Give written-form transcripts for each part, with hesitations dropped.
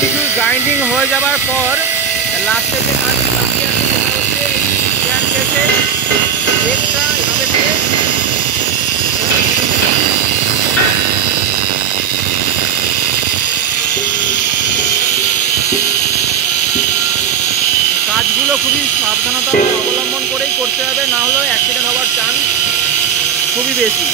কিছু গ্রাইন্ডিং হয়ে যাবার পর লাস্টে যে কাজটি বাকি আছে সেটা হচ্ছে চেয়ার কেসে লেগটা এভাবে দিয়ে কাজগুলো খুবই সাবধানতা অবলম্বন করেই করতে হবে, না হলে অ্যাক্সিডেন্ট হওয়ার চান্স খুবই বেশি।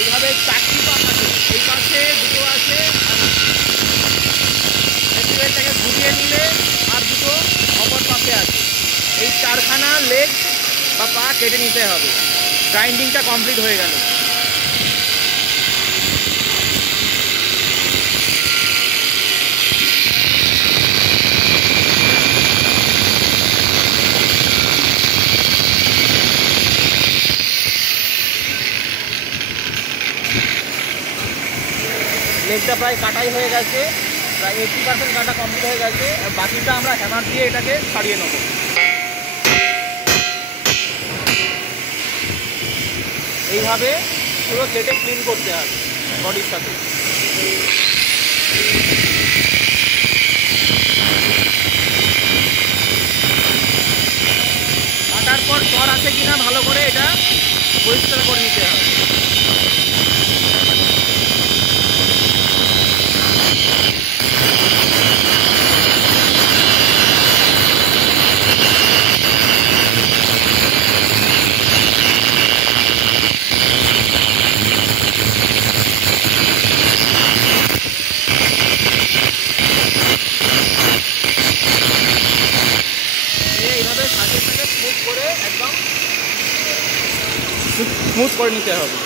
এইভাবে চারটি পাক আছে, এই পাশে দুটো আছে, এটাকে ঘুরিয়ে নিলে আর দুটো অপর পাশে আছে। এই চারখানা লেগ বা পা কেটে নিতে হবে। গ্রাইন্ডিংটা কমপ্লিট হয়ে গেল। লেগটা প্রায় কাটাই হয়ে গেছে, প্রায় 80% কাটা কমপ্লিট হয়ে গেছে। বাকিটা আমরা হ্যামার দিয়ে এটাকে ছাড়িয়ে নেব। এইভাবে পুরো কেটে ক্লিন করতে হবে বডির সাথে। কাটার পর স্বর আছে কিনা ভালো করে এটা পরিষ্কার করে নিতে হবে। এইভাবে সাথে সাথে স্মুথ করে একদম স্মুথ করে নিতে হবে।